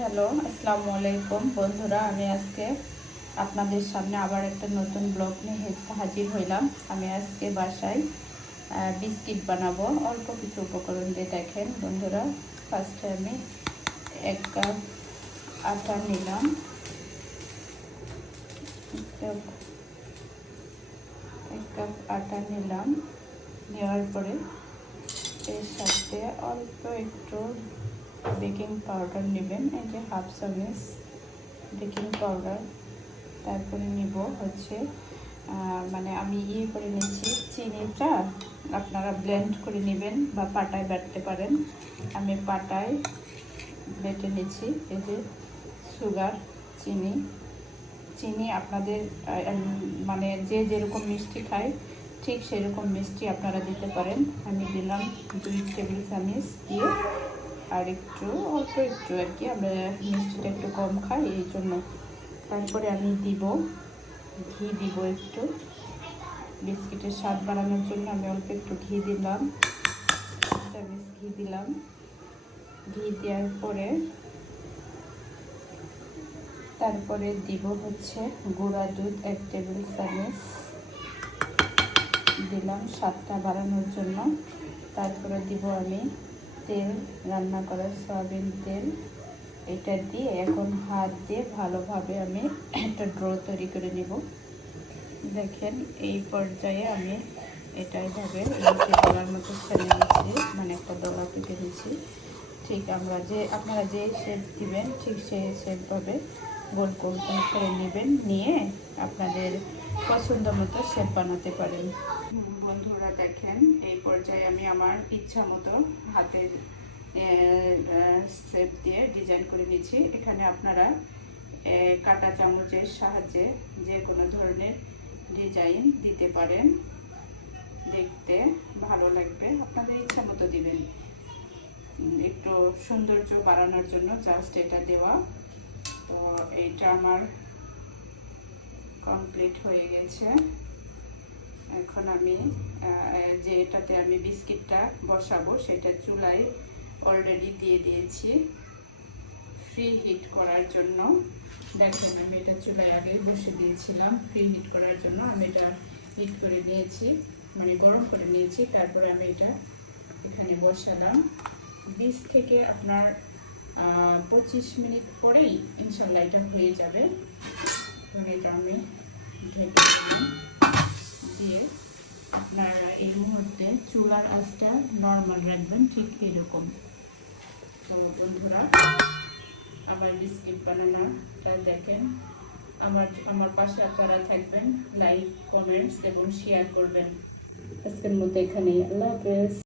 Hello, আসসালামু আলাইকুম বন্ধুরা। আমি আজকে আপনাদের সামনে আবার একটা নতুন ব্লগ নিয়ে হাজির হইলাম। আমি আজকে বাসায় বিস্কিট বানাবো অল্প কিছু উপকরণ দিয়ে। দেখেন বন্ধুরা, ফার্স্টে আমি 1 কাপ আটা নিলাম। এক কাপ আটা নিলাম। নেওয়ার পরে এর সাথে অল্প একটু বেকিং পাউডার নেবেন, এই যে 1/2 চামচ বেকিং পাউডার। তারপরে নিব হচ্ছে মানে আমি করে নিচ্ছি চিনিটা, আপনারা ব্লেন্ড করে নেবেন বা পাটায় বাটতে পারেন। আমি পাটায় বেটে নিচ্ছি। এই যে সুগার, চিনি আপনাদের মানে যে যেরকম মিষ্টি খায় ঠিক সেরকম মিষ্টি আপনারা দিতে পারেন। আমি দিলাম 2 টেবিল চামচ দিয়ে, আর একটু অল্প একটু আর কি, আমরা মিষ্টিটা একটু কম খাই এই জন্য। তারপরে আমি দিব ঘি, দিব একটু বিস্কিটের স্বাদ বাড়ানোর জন্য আমি অল্প একটু ঘি দিলাম, চামচ ঘি দিলাম। ঘি দেওয়ার পরে তারপরে দিব হচ্ছে গুঁড়া দুধ 1 টেবিল চামচ দিলাম স্বাদটা বাড়ানোর জন্য। তারপরে দিব আমি তেল, রান্না করা সয়াবিন তেল। এটা দিয়ে এখন হাত দিয়ে ভালোভাবে আমি একটা ড্রো তৈরি করে নিব। দেখেন এই পর্যায়ে আমি এটা এইভাবে ডলার মতো ছেড়ে নিচ্ছি, মানে একটা ডলা পেতে নিচ্ছি। ঠিক আপনারা যে শেপ দিবেন ঠিক সেই শেপভাবে গোল গোল করে নেবেন, নিয়ে আপনাদের পছন্দ মতো শেপ বানাতে পারেন। বন্ধুরা দেখেন এই পর্যায়ে আমি আমার ইচ্ছা মতো হাতের শেপ দিয়ে ডিজাইন করে নিচ্ছি। এখানে আপনারা কাঁটা চামচের সাহায্যে যে কোনো ধরনের ডিজাইন দিতে পারেন, দেখতে ভালো লাগবে। আপনাদের ইচ্ছা মতো দিবেন, একটু সৌন্দর্য বাড়ানোর জন্য জাস্ট এটা দেওয়া। তো এইটা আমার কমপ্লিট হয়ে গেছে। এখন আমি যে এটাতে আমি বিস্কিটটা বসাবো সেটা চুলায় অলরেডি দিয়ে দিয়েছি ফ্রি হিট করার জন্য। দেখেন আমি এটা চুলায় আগে বসে দিয়েছিলাম ফ্রি হিট করার জন্য। আমি এটা হিট করে নিয়েছি, মানে গরম করে নিয়েছি। তারপরে আমি এটা এখানে বসালাম। 20 থেকে আপনার 25 মিনিট পরেই ইনশাল্লাহ এটা হয়ে যাবে। এটা আমি ঢেকে দিলাম দিয়ে আপনারা এই মুহূর্তে চুলার আঁচটা নর্মাল রাখবেন, ঠিক এরকম। তো বন্ধুরা, আবার বিস্কিট বানানোটা দেখেন। আমার পাশে আপনারা থাকবেন, লাইক, কমেন্টস এবং শেয়ার করবেন। আজকের মতো এখানেই, আল্লাহ হাফেজ।